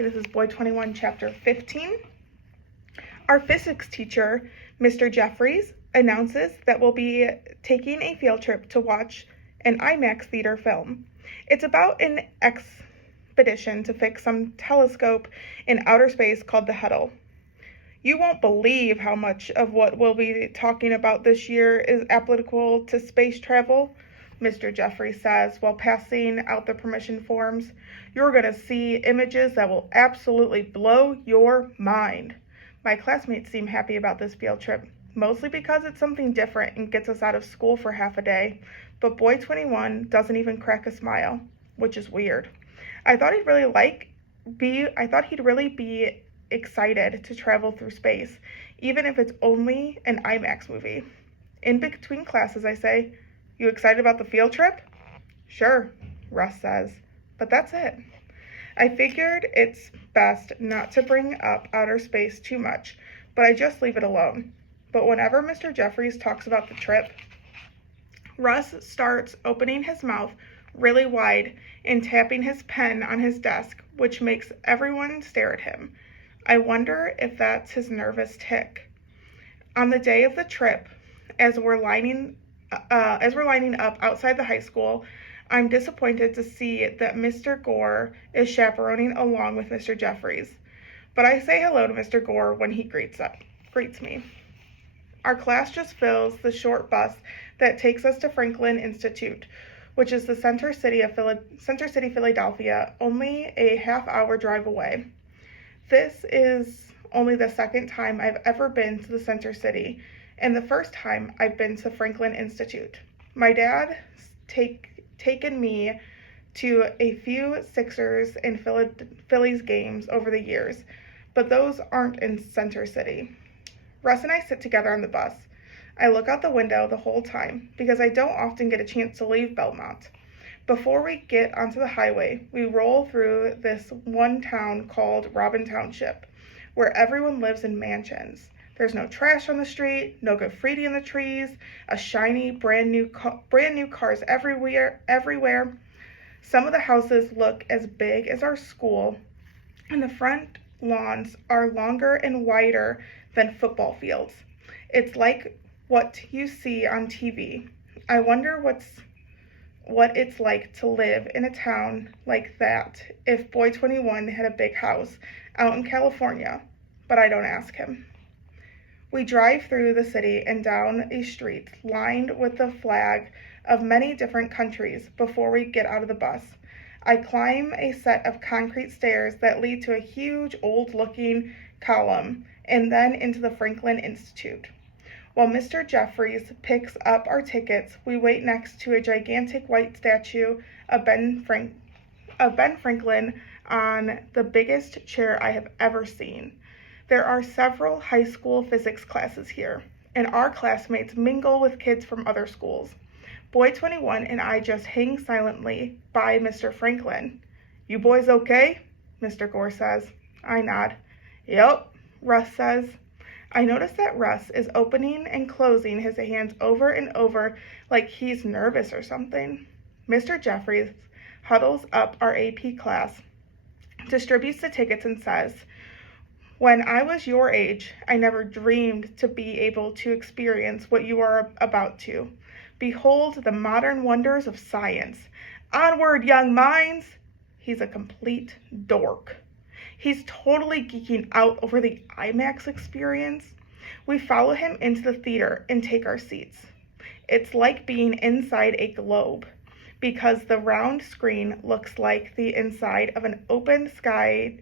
This is Boy 21, Chapter 15. Our physics teacher, Mr. Jeffries, announces that we'll be taking a field trip to watch an IMAX theater film. It's about an expedition to fix some telescope in outer space called the Hubble. You won't believe how much of what we'll be talking about this year is applicable to space travel, Mr. Jeffries says while passing out the permission forms. You're going to see images that will absolutely blow your mind. My classmates seem happy about this field trip, mostly because it's something different and gets us out of school for half a day. But Boy 21 doesn't even crack a smile, which is weird. I thought he'd really be excited to travel through space, even if it's only an IMAX movie. In between classes, I say, "You excited about the field trip?" "Sure," Russ says, "but that's it." I figured it's best not to bring up outer space too much, but I just leave it alone. But whenever Mr. Jeffries talks about the trip, Russ starts opening his mouth really wide and tapping his pen on his desk, which makes everyone stare at him. I wonder if that's his nervous tic. On the day of the trip, as we're lining up outside the high school, I'm disappointed to see that Mr. Gore is chaperoning along with Mr. Jeffries, but I say hello to Mr. Gore when he greets me. Our class just fills the short bus that takes us to Franklin Institute, which is the center city, Philadelphia, only a half-hour drive away. This is only the second time I've ever been to the center city, and the first time I've been to Franklin Institute. My dad's taken me to a few Sixers and Phillies games over the years, but those aren't in Center City. Russ and I sit together on the bus. I look out the window the whole time because I don't often get a chance to leave Belmont. Before we get onto the highway, we roll through this one town called Robin Township, where everyone lives in mansions. There's no trash on the street, no graffiti in the trees, a shiny brand new cars everywhere. Some of the houses look as big as our school, and the front lawns are longer and wider than football fields. It's like what you see on TV. I wonder what it's like to live in a town like that if Boy 21 had a big house out in California, but I don't ask him. We drive through the city and down a street lined with the flag of many different countries before we get out of the bus. I climb a set of concrete stairs that lead to a huge old-looking column and then into the Franklin Institute. While Mr. Jeffries picks up our tickets, we wait next to a gigantic white statue of Ben Franklin on the biggest chair I have ever seen. There are several high school physics classes here, and our classmates mingle with kids from other schools. Boy 21 and I just hang silently by Mr. Franklin. "You boys okay?" Mr. Gore says. I nod. "Yup," Russ says. I notice that Russ is opening and closing his hands over and over like he's nervous or something. Mr. Jeffries huddles up our AP class, distributes the tickets, and says, "When I was your age, I never dreamed to be able to experience what you are about to. Behold the modern wonders of science. Onward, young minds!" He's a complete dork. He's totally geeking out over the IMAX experience. We follow him into the theater and take our seats. It's like being inside a globe, because the round screen looks like the inside of an open sky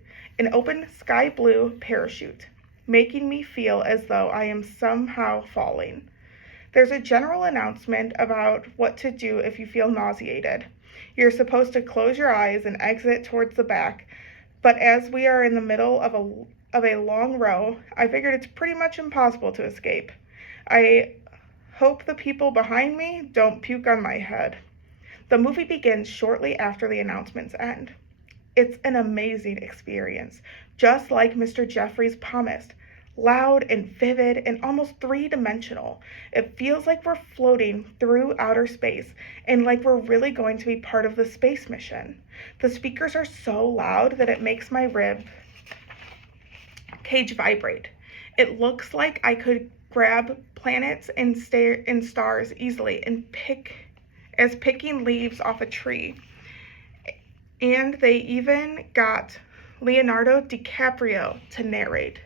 blue parachute, making me feel as though I am somehow falling. There's a general announcement about what to do if you feel nauseated. You're supposed to close your eyes and exit towards the back, but as we are in the middle of a long row, I figured it's pretty much impossible to escape. I hope the people behind me don't puke on my head. The movie begins shortly after the announcements end. It's an amazing experience, just like Mr. Jeffries promised. Loud and vivid and almost three-dimensional. It feels like we're floating through outer space and like we're really going to be part of the space mission. The speakers are so loud that it makes my rib cage vibrate. It looks like I could grab planets and stars easily and picking leaves off a tree. And they even got Leonardo DiCaprio to narrate.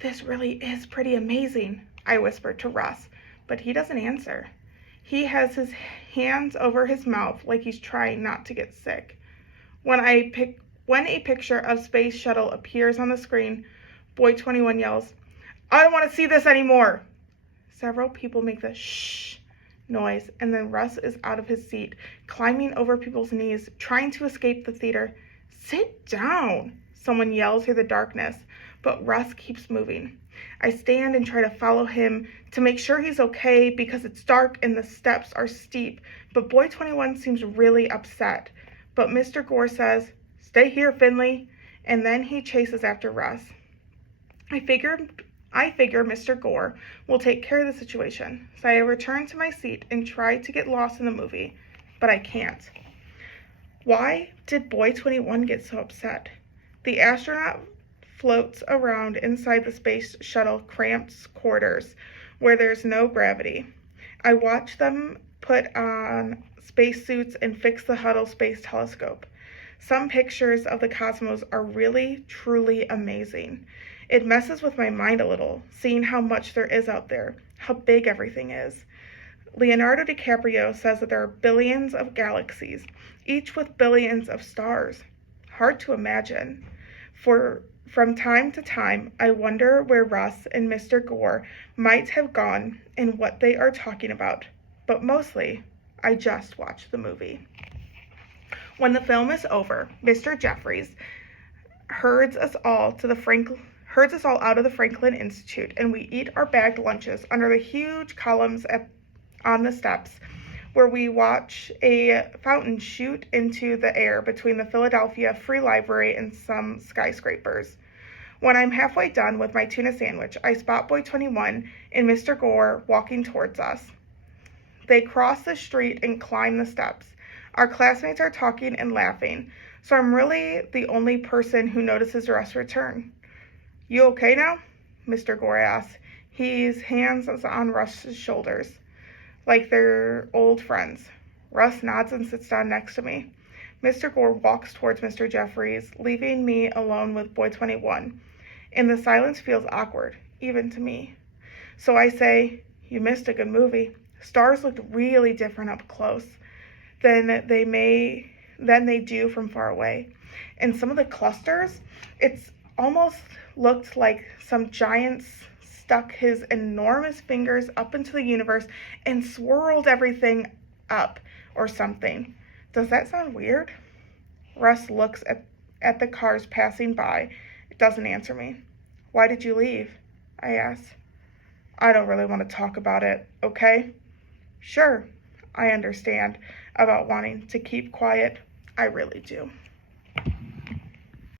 This really is pretty amazing, I whispered to Russ, but he doesn't answer. He has his hands over his mouth like he's trying not to get sick. When a picture of Space Shuttle appears on the screen, Boy 21 yells, "I don't want to see this anymore!" Several people make the shh noise, and then Russ is out of his seat, climbing over people's knees, trying to escape the theater. "Sit down," someone yells through the darkness, but Russ keeps moving. I stand and try to follow him to make sure he's okay because it's dark and the steps are steep, but Boy 21 seems really upset. But Mr. Gore says, "Stay here, Finley," and then he chases after Russ. I figure Mr. Gore will take care of the situation, so I return to my seat and try to get lost in the movie, but I can't. Why did Boy 21 get so upset? The astronaut floats around inside the space shuttle cramped quarters where there's no gravity. I watch them put on spacesuits and fix the Hubble Space Telescope. Some pictures of the cosmos are really, truly amazing. It messes with my mind a little, seeing how much there is out there, how big everything is. Leonardo DiCaprio says that there are billions of galaxies, each with billions of stars. Hard to imagine. From time to time, I wonder where Russ and Mr. Gore might have gone and what they are talking about, but mostly, I just watch the movie. When the film is over, Mr. Jeffries herds us all out of the Franklin Institute, and we eat our bagged lunches under the huge columns on the steps, where we watch a fountain shoot into the air between the Philadelphia Free Library and some skyscrapers. When I'm halfway done with my tuna sandwich, I spot Boy 21 and Mr. Gore walking towards us. They cross the street and climb the steps. Our classmates are talking and laughing, so I'm really the only person who notices Russ return. "You okay now?" Mr. Gore asks. His hands on Russ's shoulders, like they're old friends. Russ nods and sits down next to me. Mr. Gore walks towards Mr. Jeffries, leaving me alone with Boy 21, and the silence feels awkward, even to me. So I say, "You missed a good movie. Stars looked really different up close than they do from far away. And some of the clusters, it's almost looked like some giants stuck his enormous fingers up into the universe and swirled everything up or something. Does that sound weird?" Russ looks at the cars passing by. It doesn't answer me. "Why did you leave?" I ask. "I don't really want to talk about it, okay?" "Sure, I understand about wanting to keep quiet. I really do."